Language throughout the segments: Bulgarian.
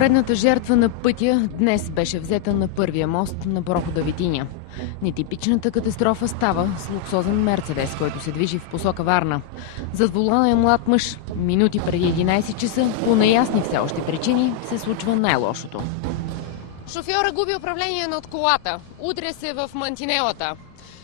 Поредната жертва на пътя днес беше взета на първия мост на прохода Витиня. Нетипичната катастрофа става с луксозен мерцедес, който се движи в посока Варна. Зад волана е млад мъж. Минути преди 11 часа, по неясни все още причини, се случва най-лошото. Шофьорът губи управление над колата. Удря се в мантинелата.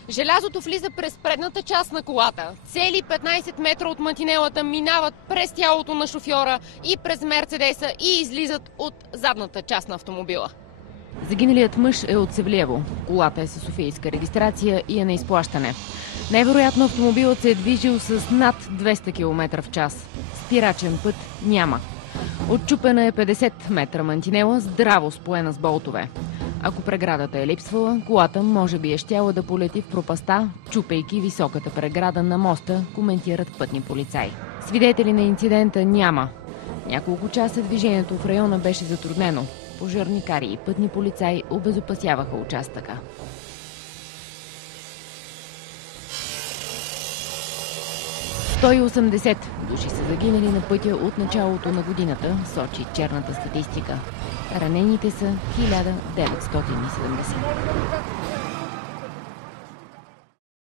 Желязото влиза през предната част на колата. Цели 15 метра от мантинелата минават през тялото на шофьора и през мерцедеса и излизат от задната част на автомобила. Загиналият мъж е от Севлиево. Колата е със софийска регистрация и е на изплащане. Най-вероятно автомобилът се е движил с над 200 км в час. Спирачен път няма. Отчупена е 50 метра мантинела, здраво споена с болтове. Ако преградата е липсвала, колата може би е щяла да полети в пропаста, чупейки високата преграда на моста, коментират пътни полицаи. Свидетели на инцидента няма. Няколко часа движението в района беше затруднено. Пожарникари и пътни полицаи обезопасяваха участъка. ...180 души са загинали на пътя от началото на годината, сочи черната статистика. Ранените са 1970.